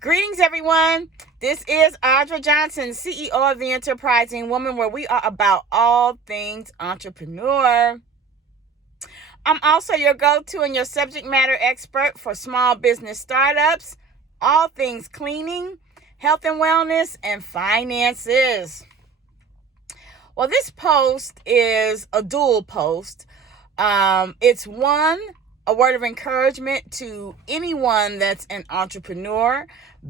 Greetings, everyone. This is Audra Johnson, CEO of The Enterprising Woman, where we are about all things entrepreneur. I'm also your go-to and your subject matter expert for small business startups, all things cleaning, health and wellness, and finances. Well, this post is a dual post. It's one, a word of encouragement to anyone that's an entrepreneur,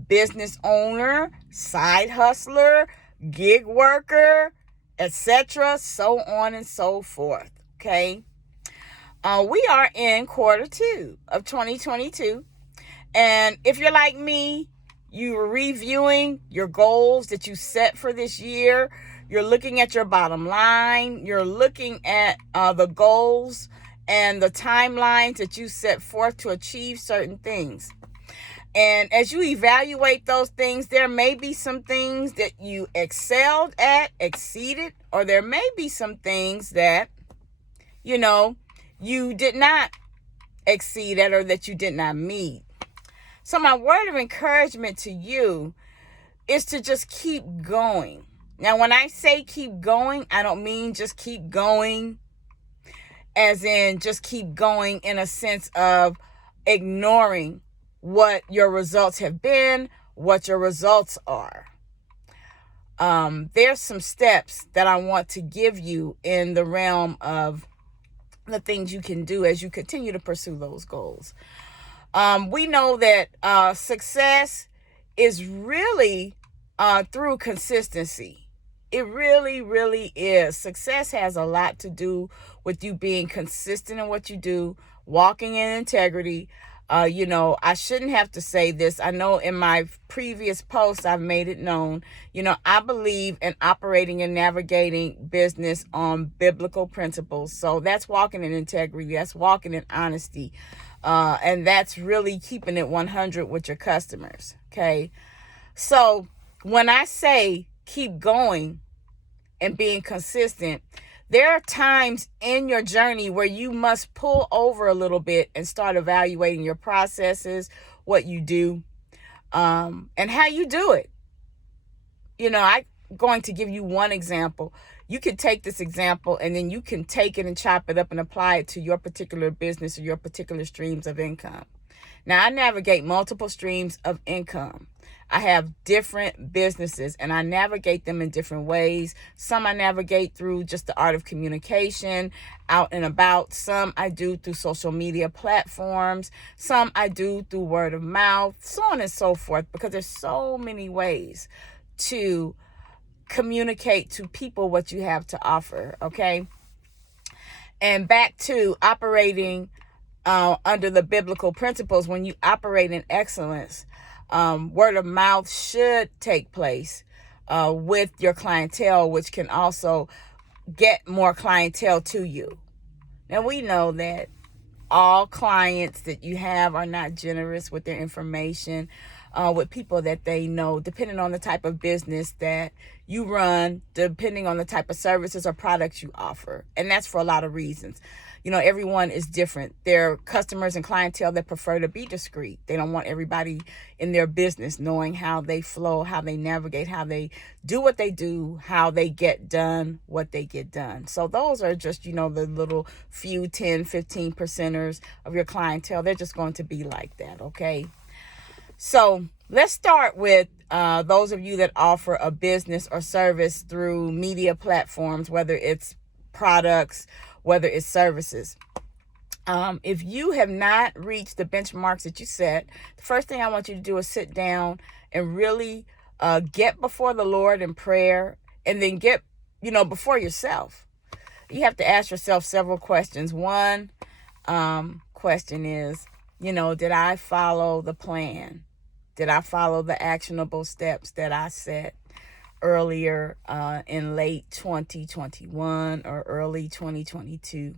business owner, side hustler, gig worker, etc., so on and so forth. Okay. We are in quarter 2 of 2022. And if you're like me, you're reviewing your goals that you set for this year. You're looking at your bottom line. You're looking at the goals and the timelines that you set forth to achieve certain things. And as you evaluate those things, there may be some things that you excelled at, exceeded, or there may be some things that, you did not exceed at or that you did not meet. So my word of encouragement to you is to just keep going. Now, when I say keep going, I don't mean just keep going as in just keep going in a sense of ignoring what your results have been, what your results are. There's some steps that I want to give you in the realm of the things you can do as you continue to pursue those goals. We know that success is really through consistency. It really, really is. Success has a lot to do with you being consistent in what you do, walking in integrity. I shouldn't have to say this. I know in my previous posts, I've made it known. I believe in operating and navigating business on biblical principles. So that's walking in integrity. That's walking in honesty. And that's really keeping it 100 with your customers. Okay. So when I say keep going and being consistent, there are times in your journey where you must pull over a little bit and start evaluating your processes, what you do, and how you do it. I'm going to give you one example. You can take this example and then you can take it and chop it up and apply it to your particular business or your particular streams of income. Now, I navigate multiple streams of income. I have different businesses and I navigate them in different ways. Some I navigate through just the art of communication, out and about. Some I do through social media platforms. Some I do through word of mouth, so on and so forth, because there's so many ways to communicate to people what you have to offer, okay? And back to operating under the biblical principles, when you operate in excellence, word of mouth should take place with your clientele, which can also get more clientele to you. Now, we know that all clients that you have are not generous with their information, with people that they know, depending on the type of business that you run, depending on the type of services or products you offer. And that's for a lot of reasons. Everyone is different. There are customers and clientele that prefer to be discreet. They don't want everybody in their business knowing how they flow, how they navigate, how they do what they do, how they get done what they get done. So those are just, the little few 10, 15 percenters of your clientele. They're just going to be like that, okay? So let's start with those of you that offer a business or service through media platforms, whether it's products, whether it's services. If you have not reached the benchmarks that you set, the first thing I want you to do is sit down and really get before the Lord in prayer, and then get, before yourself. You have to ask yourself several questions. One question is, did I follow the plan? Did I follow the actionable steps that I set earlier in late 2021 or early 2022?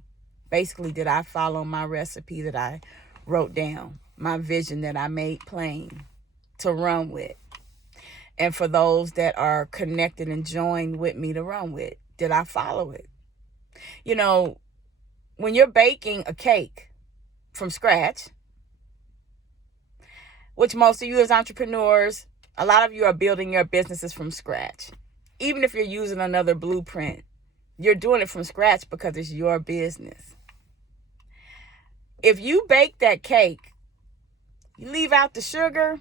Basically, did I follow my recipe that I wrote down, my vision that I made plain to run with? And for those that are connected and joined with me to run with, did I follow it? When you're baking a cake from scratch, which most of you as entrepreneurs, a lot of you are building your businesses from scratch. Even if you're using another blueprint, you're doing it from scratch because it's your business. If you bake that cake, you leave out the sugar,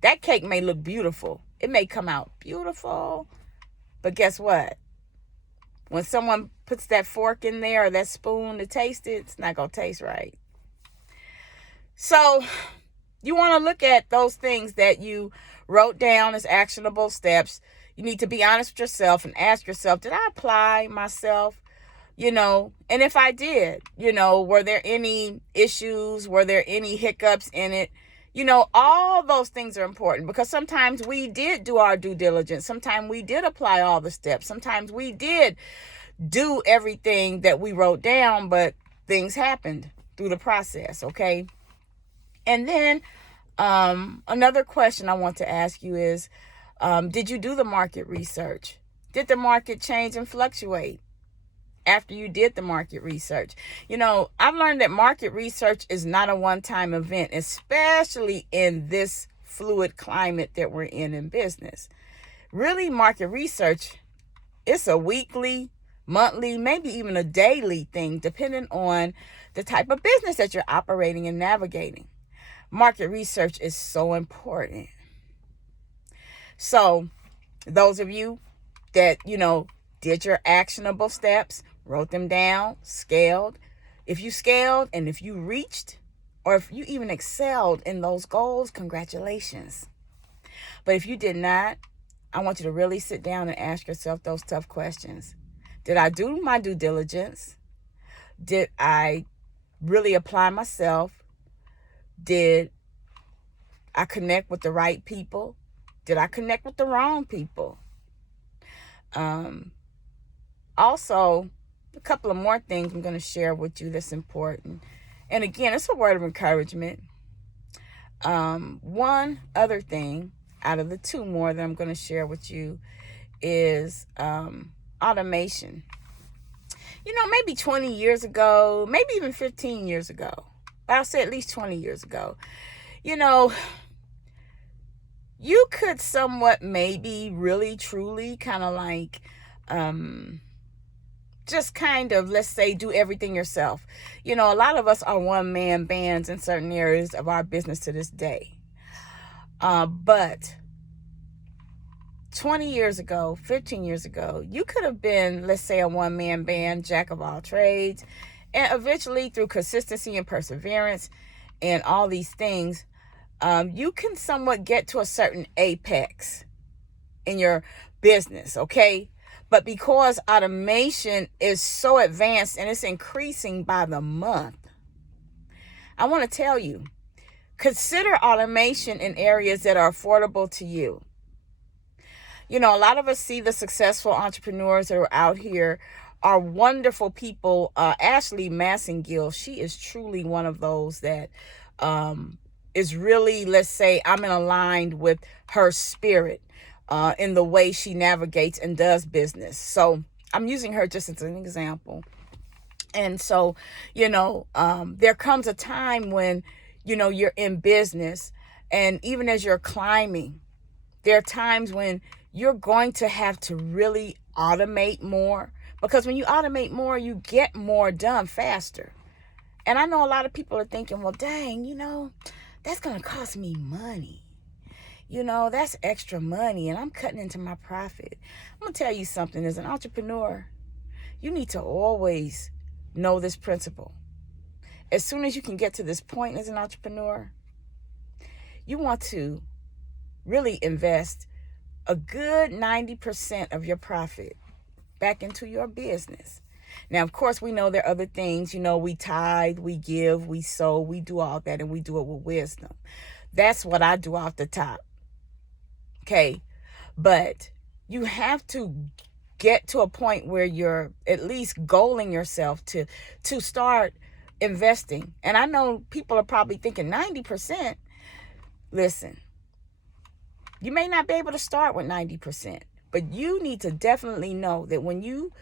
that cake may look beautiful. It may come out beautiful. But guess what? When someone puts that fork in there or that spoon to taste it, it's not going to taste right. So you want to look at those things that you wrote down as actionable steps. You need to be honest with yourself and ask yourself, did I apply myself? And if I did, were there any issues? Were there any hiccups in it? All those things are important because sometimes we did do our due diligence. Sometimes we did apply all the steps. Sometimes we did do everything that we wrote down, but things happened through the process, okay? And then another question I want to ask you is, did you do the market research? Did the market change and fluctuate after you did the market research? I've learned that market research is not a one-time event, especially in this fluid climate that we're in business. Really, market research, it's a weekly, monthly, maybe even a daily thing, depending on the type of business that you're operating and navigating. Market research is so important. So those of you that, did your actionable steps, wrote them down, scaled. If you scaled and if you reached, or if you even excelled in those goals, congratulations. But if you did not, I want you to really sit down and ask yourself those tough questions. Did I do my due diligence? Did I really apply myself? Did I connect with the right people? Did I connect with the wrong people? Also, a couple of more things I'm going to share with you that's important. And again, it's a word of encouragement. One other thing out of the two more that I'm going to share with you is automation. Maybe 20 years ago, maybe even 15 years ago, but I'll say at least 20 years ago, you could somewhat maybe really truly kind of like just kind of, let's say, do everything yourself. A lot of us are one-man bands in certain areas of our business to this day. But 20 years ago, 15 years ago, you could have been, let's say, a one-man band, jack of all trades, and eventually through consistency and perseverance and all these things, you can somewhat get to a certain apex in your business, okay? But because automation is so advanced and it's increasing by the month, I want to tell you, consider automation in areas that are affordable to you. A lot of us see the successful entrepreneurs that are out here are wonderful people. Ashley Massengill, she is truly one of those that is really, let's say, I'm aligned with her spirit in the way she navigates and does business. So I'm using her just as an example. And so, there comes a time when, you're in business, and even as you're climbing, there are times when you're going to have to really automate more, because when you automate more, you get more done faster. And I know a lot of people are thinking, well, dang, that's going to cost me money. That's extra money and I'm cutting into my profit. I'm going to tell you something. As an entrepreneur, you need to always know this principle. As soon as you can get to this point as an entrepreneur, you want to really invest a good 90% of your profit back into your business. Now, of course, we know there are other things. We tithe, we give, we sow, we do all that, and we do it with wisdom. That's what I do off the top. Okay, but you have to get to a point where you're at least goaling yourself to start investing. And I know people are probably thinking 90%. Listen, you may not be able to start with 90%, but you need to definitely know that when you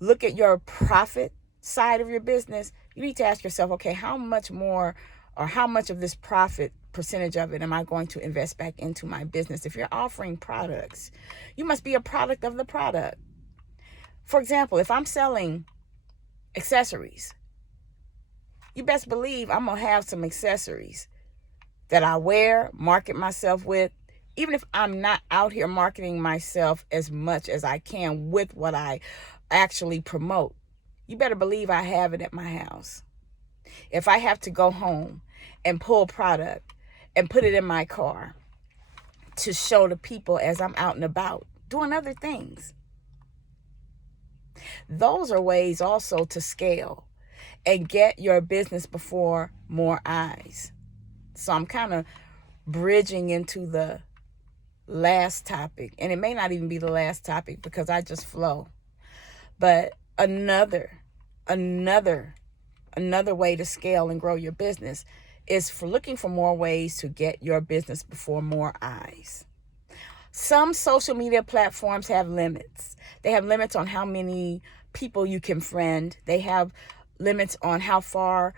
look at your profit side of your business, you need to ask yourself, okay, how much more or how much of this profit percentage of it am I going to invest back into my business? If you're offering products, you must be a product of the product. For example, if I'm selling accessories, you best believe I'm going to have some accessories that I wear, market myself with, even if I'm not out here marketing myself as much as I can with what I actually promote. You better believe I have it at my house. If I have to go home and pull product and put it in my car to show the people as I'm out and about doing other things, those are ways also to scale and get your business before more eyes. So I'm kind of bridging into the last topic, and it may not even be the last topic because I just flow. But another way to scale and grow your business is for looking for more ways to get your business before more eyes. Some social media platforms have limits. They have limits on how many people you can friend. They have limits on how far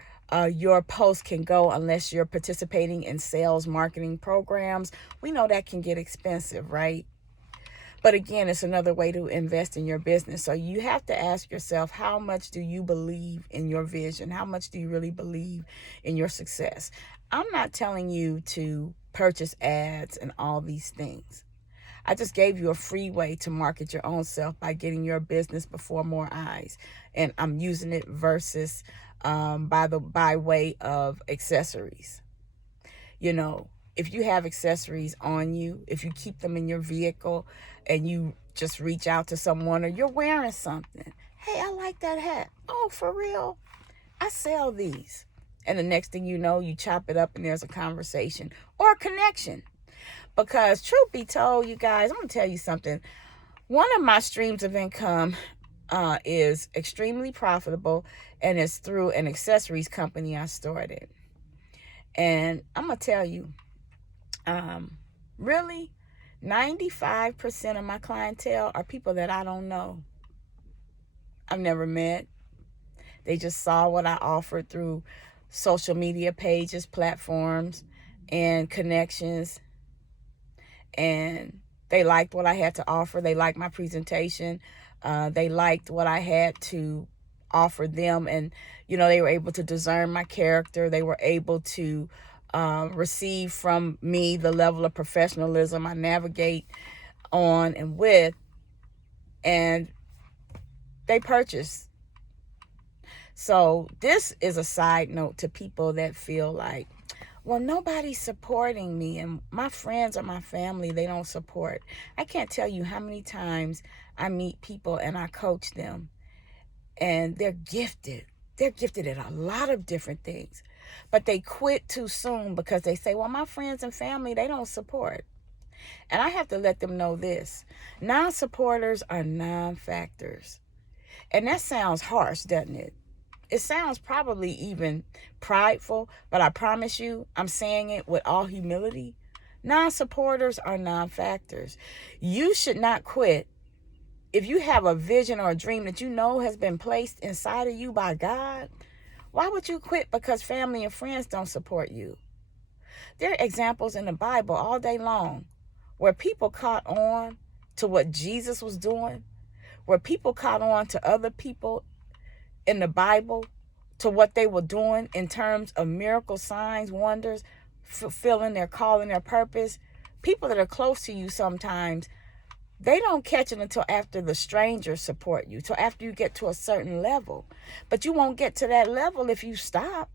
your post can go unless you're participating in sales marketing programs. We know that can get expensive, right? But again, it's another way to invest in your business. So you have to ask yourself, how much do you believe in your vision? How much do you really believe in your success? I'm not telling you to purchase ads and all these things. I just gave you a free way to market your own self by getting your business before more eyes. And I'm using it versus by way of accessories. You know, if you have accessories on you, if you keep them in your vehicle and you just reach out to someone or you're wearing something, hey, I like that hat. Oh, for real? I sell these. And the next thing you know, you chop it up and there's a conversation or a connection. Because truth be told, you guys, I'm going to tell you something. One of my streams of income is extremely profitable, and it's through an accessories company I started. And I'm going to tell you, really, 95% of my clientele are people that I don't know. I've never met. They just saw what I offered through social media pages, platforms, and connections. And they liked what I had to offer. They liked my presentation. They liked what I had to offer them. And, you know, they were able to discern my character. They were able to receive from me the level of professionalism I navigate on and with. And they purchased. So this is a side note to people that feel like, well, nobody's supporting me and my friends or my family, they don't support. I can't tell you how many times I meet people and I coach them and they're gifted. They're gifted at a lot of different things, but they quit too soon because they say, well, my friends and family, they don't support. And I have to let them know this. Non-supporters are non-factors. And that sounds harsh, doesn't it? It sounds probably even prideful, but I promise you, I'm saying it with all humility. Non-supporters are non-factors. You should not quit. If you have a vision or a dream that you know has been placed inside of you by God, why would you quit because family and friends don't support you? There are examples in the Bible all day long where people caught on to what Jesus was doing, where people caught on to other people in the Bible, to what they were doing in terms of miracles, signs, wonders, fulfilling their calling, their purpose. People that are close to you sometimes, they don't catch it until after the strangers support you, till after you get to a certain level. But you won't get to that level if you stop.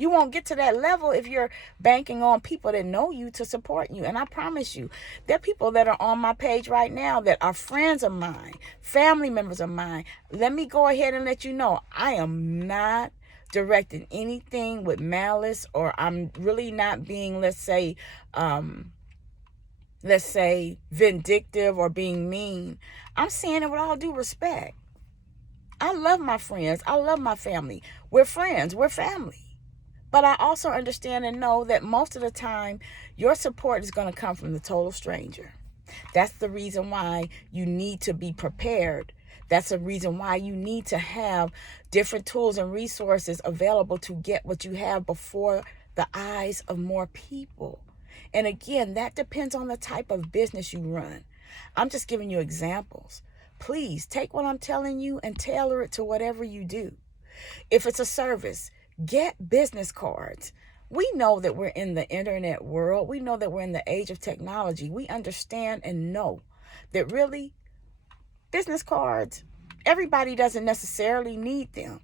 You won't get to that level if you're banking on people that know you to support you. And I promise you, there are people that are on my page right now that are friends of mine, family members of mine. Let me go ahead and let you know, I am not directing anything with malice, or I'm really not being, let's say, vindictive or being mean. I'm saying it with all due respect. I love my friends. I love my family. We're friends. We're family. But I also understand and know that most of the time, your support is going to come from the total stranger. That's the reason why you need to be prepared. That's the reason why you need to have different tools and resources available to get what you have before the eyes of more people. And again, that depends on the type of business you run. I'm just giving you examples. Please take what I'm telling you and tailor it to whatever you do. If it's a service, get business cards. We know that we're in the internet world. We know that we're in the age of technology. We understand and know that really business cards, everybody doesn't necessarily need them.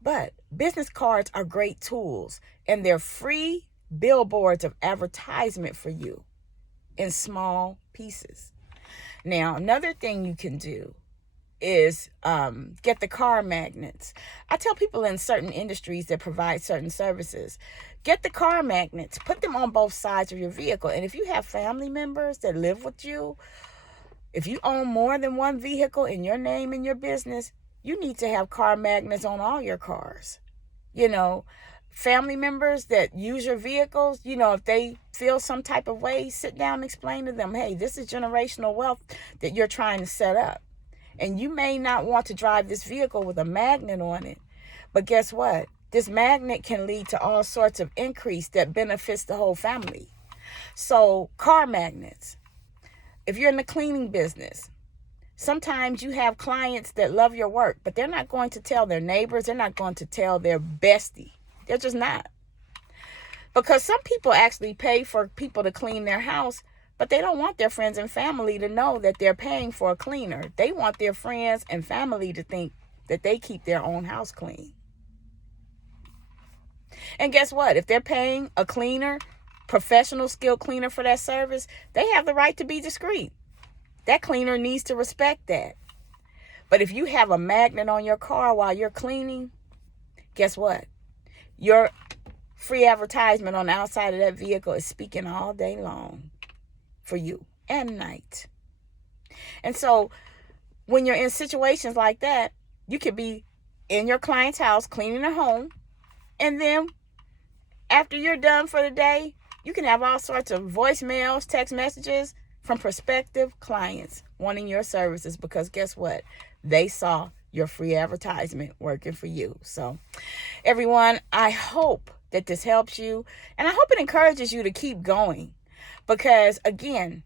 But business cards are great tools, and they're free billboards of advertisement for you in small pieces. Now, another thing you can do is get the car magnets. I tell people in certain industries that provide certain services, get the car magnets, put them on both sides of your vehicle. And if you have family members that live with you, if you own more than one vehicle in your name and your business, you need to have car magnets on all your cars. You know, family members that use your vehicles, you know, if they feel some type of way, sit down and explain to them, hey, this is generational wealth that you're trying to set up. And you may not want to drive this vehicle with a magnet on it. But guess what? This magnet can lead to all sorts of increase that benefits the whole family. So car magnets. If you're in the cleaning business, sometimes you have clients that love your work, but they're not going to tell their neighbors. They're not going to tell their bestie. They're just not. Because some people actually pay for people to clean their house, but they don't want their friends and family to know that they're paying for a cleaner. They want their friends and family to think that they keep their own house clean. And guess what? If they're paying a cleaner, professional skilled cleaner for that service, they have the right to be discreet. That cleaner needs to respect that. But if you have a magnet on your car while you're cleaning, guess what? Your free advertisement on the outside of that vehicle is speaking all day long for you and night. And so when you're in situations like that, you could be in your client's house cleaning their home, and then after you're done for the day, you can have all sorts of voicemails, text messages from prospective clients wanting your services, because guess what? They saw your free advertisement working for you. So everyone, I hope that this helps you, and I hope it encourages you to keep going, because again,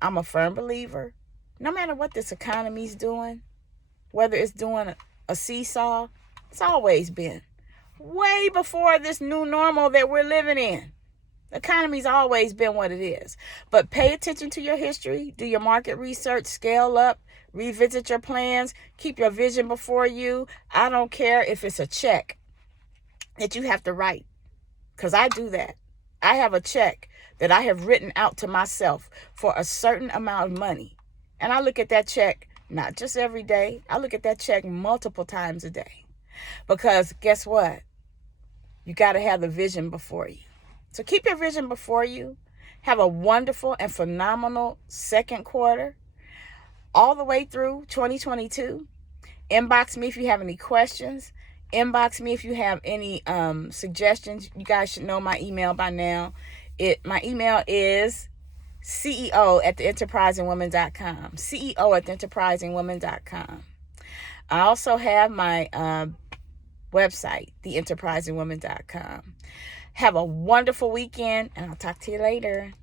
I'm a firm believer, no matter what this economy's doing, whether it's doing a seesaw, it's always been way before this new normal that we're living in. The economy's always been what it is. But pay attention to your history, do your market research, scale up, revisit your plans, keep your vision before you. I don't care if it's a check that you have to write, because I do that. I have a check that I have written out to myself for a certain amount of money. And I look at that check not just every day. I look at that check multiple times a day. Because guess what? You got to have the vision before you. So keep your vision before you. Have a wonderful and phenomenal second quarter all the way through 2022. Inbox me if you have any questions. Inbox me if you have any suggestions. You guys should know my email by now. My email is CEO@theenterprisingwoman.com. CEO@theenterprisingwoman.com. I also have my website, theenterprisingwoman.com. Have a wonderful weekend, and I'll talk to you later.